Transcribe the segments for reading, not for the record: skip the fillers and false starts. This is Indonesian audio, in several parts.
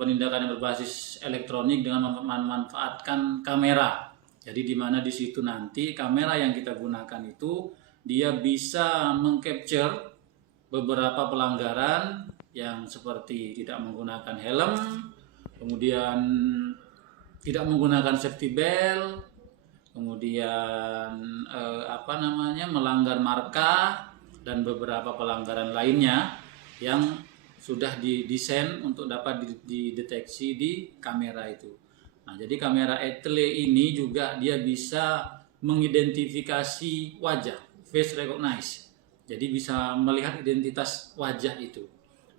penindakan yang berbasis elektronik dengan memanfaatkan kamera. Jadi di mana di situ nanti kamera yang kita gunakan itu dia bisa mengcapture beberapa pelanggaran yang seperti tidak menggunakan helm, kemudian tidak menggunakan safety belt, kemudian melanggar marka dan beberapa pelanggaran lainnya yang sudah didesain untuk dapat dideteksi di kamera itu. Nah, jadi kamera ETLE ini juga dia bisa mengidentifikasi wajah, face recognize. Jadi bisa melihat identitas wajah itu.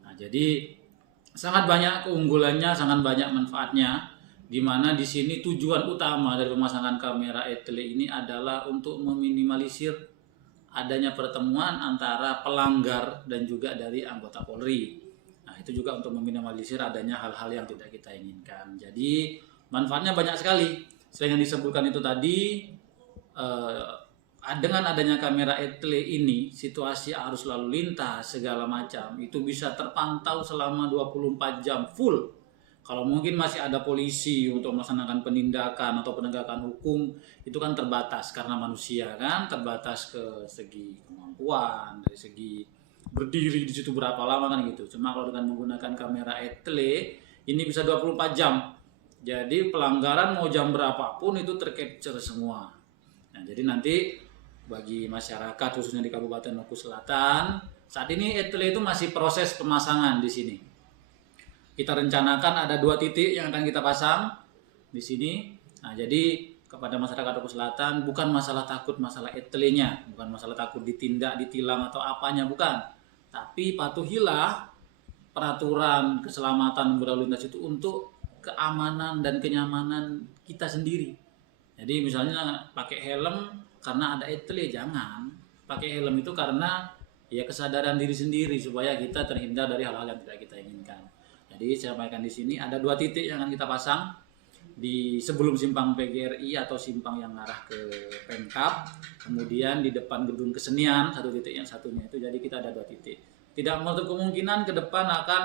Nah, jadi sangat banyak keunggulannya, sangat banyak manfaatnya. Di mana di sini tujuan utama dari pemasangan kamera ETLE ini adalah untuk meminimalisir adanya pertemuan antara pelanggar dan juga dari anggota Polri. Nah, itu juga untuk meminimalisir adanya hal-hal yang tidak kita inginkan. Jadi manfaatnya banyak sekali. Selain yang disebutkan itu tadi, dengan adanya kamera ETLE ini, situasi arus lalu lintas segala macam itu bisa terpantau selama 24 jam full. Kalau mungkin masih ada polisi untuk melaksanakan penindakan atau penegakan hukum, itu kan terbatas karena manusia kan, terbatas ke segi kemampuan, dari segi berdiri di situ berapa lama kan gitu. Cuma kalau dengan menggunakan kamera ETLE ini bisa 24 jam. Jadi pelanggaran mau jam berapapun itu tercapture semua. Nah, jadi nanti bagi masyarakat khususnya di Kabupaten Maluku Selatan, saat ini ETLE itu masih proses pemasangan di sini. Kita rencanakan ada 2 titik yang akan kita pasang di sini. Nah, jadi kepada masyarakat Maluku Selatan bukan masalah takut masalah ETLE-nya, bukan masalah takut ditindak, ditilang atau apanya, bukan. Tapi patuhilah peraturan keselamatan berlalu lintas itu untuk keamanan dan kenyamanan kita sendiri. Jadi misalnya pakai helm karena ada ETLE, jangan. Pakai helm itu karena ya kesadaran diri sendiri supaya kita terhindar dari hal-hal yang tidak kita inginkan. Jadi saya sampaikan di sini ada 2 titik yang akan kita pasang di sebelum simpang PGRI atau simpang yang arah ke Pemkab, kemudian di depan gedung kesenian 1 titik, yang satunya itu. Jadi kita ada 2 titik. Tidak menutup kemungkinan ke depan akan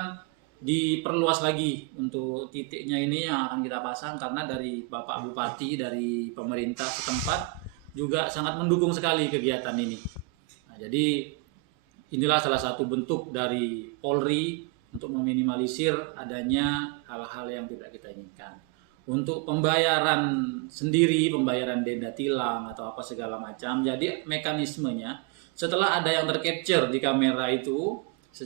diperluas lagi untuk titiknya ini yang akan kita pasang, karena dari Bapak Bupati, dari pemerintah setempat juga sangat mendukung sekali kegiatan ini. Nah, jadi inilah salah satu bentuk dari Polri untuk meminimalisir adanya hal-hal yang tidak kita inginkan. Untuk pembayaran sendiri, pembayaran denda tilang atau apa segala macam, jadi mekanismenya setelah ada yang tercapture di kamera itu,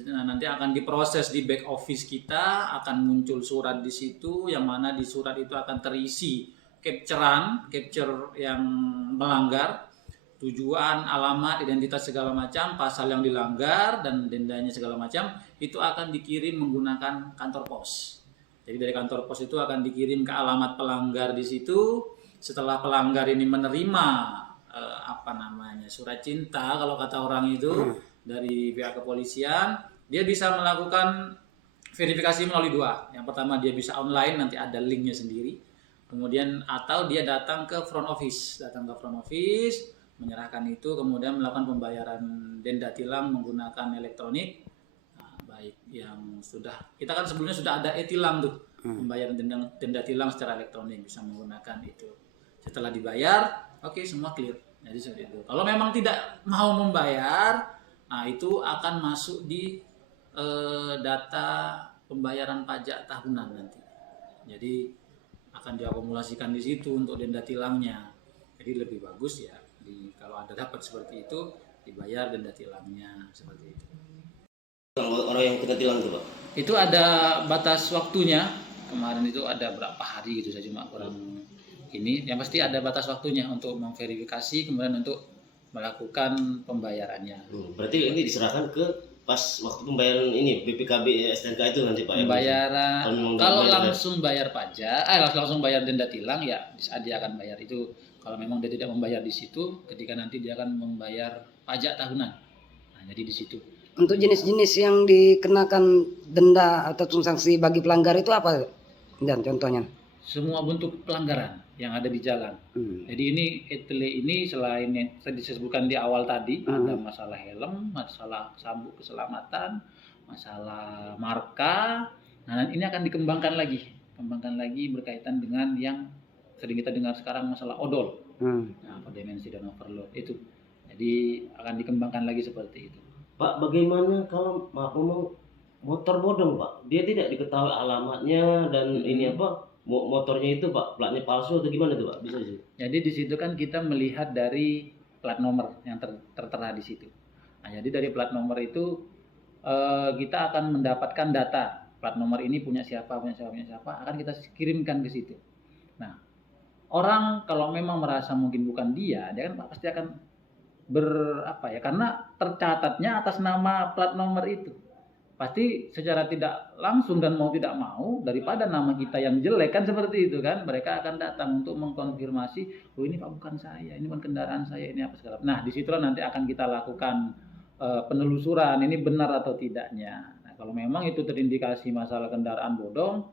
nanti akan diproses di back office kita, akan muncul surat di situ, yang mana di surat itu akan terisi capture yang melanggar, tujuan, alamat, identitas segala macam, pasal yang dilanggar dan dendanya segala macam, itu akan dikirim menggunakan kantor pos. Jadi dari kantor pos itu akan dikirim ke alamat pelanggar di situ. Setelah pelanggar ini menerima surat cinta kalau kata orang itu dari pihak kepolisian, dia bisa melakukan verifikasi melalui 2. Yang pertama dia bisa online, nanti ada linknya sendiri. Kemudian atau dia datang ke front office, menyerahkan itu, kemudian melakukan pembayaran denda tilang menggunakan elektronik. Nah, baik yang sudah, kita kan sebelumnya sudah ada e-tilang tuh, pembayaran denda tilang secara elektronik, bisa menggunakan itu. Setelah dibayar, oke, semua clear. Jadi seperti itu. Kalau memang tidak mau membayar, nah itu akan masuk di data pembayaran pajak tahunan nanti. Jadi akan diakumulasikan di situ untuk denda tilangnya. Jadi lebih bagus ya, kalau ada dapat seperti itu dibayar denda tilangnya seperti itu. Orang yang kita tilang itu Pak? Itu ada batas waktunya. Kemarin itu ada berapa hari gitu, saya cuma kurang ini. Yang pasti ada batas waktunya untuk memverifikasi, kemudian untuk melakukan pembayarannya. Berarti ini diserahkan ke pas waktu pembayaran ini BPKB STNK itu nanti Pak? Pembayaran kalau langsung bayar pajak, langsung bayar denda tilang ya dia akan bayar itu. Kalau memang dia tidak membayar di situ, ketika nanti dia akan membayar pajak tahunan. Nah, jadi di situ. Untuk jenis-jenis yang dikenakan denda atau sanksi bagi pelanggar itu apa? Dan contohnya? Semua bentuk pelanggaran yang ada di jalan. Jadi ini ETLE ini selain yang disebutkan di awal tadi, ada masalah helm, masalah sabuk keselamatan, masalah marka. Nah, ini akan dikembangkan lagi berkaitan dengan yang sering kita dengar sekarang masalah odol. Nah, dimensi dan overload itu. Jadi akan dikembangkan lagi seperti itu. Pak, bagaimana kalau maaf ngomong motor bodong, Pak? Dia tidak diketahui alamatnya dan ini apa? Motornya itu, Pak, platnya palsu atau gimana tuh, Pak? Bisa sih. Jadi di situ kan kita melihat dari plat nomor yang tertera di situ. Nah, jadi dari plat nomor itu kita akan mendapatkan data plat nomor ini punya siapa, akan kita kirimkan ke situ. Nah, orang kalau memang merasa mungkin bukan dia kan pasti akan karena tercatatnya atas nama plat nomor itu. Pasti secara tidak langsung dan mau tidak mau, daripada nama kita yang jelek kan seperti itu kan, mereka akan datang untuk mengkonfirmasi, oh ini Pak bukan saya, ini bukan kendaraan saya, ini apa segala. Nah, disitulah nanti akan kita lakukan penelusuran ini benar atau tidaknya. Nah, kalau memang itu terindikasi masalah kendaraan bodong,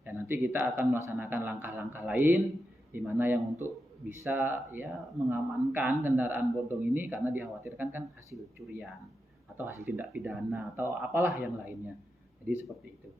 ya nanti kita akan melaksanakan langkah-langkah lain di mana yang untuk bisa ya mengamankan kendaraan bodong ini karena dikhawatirkan kan hasil curian atau hasil tindak pidana atau apalah yang lainnya. Jadi seperti itu.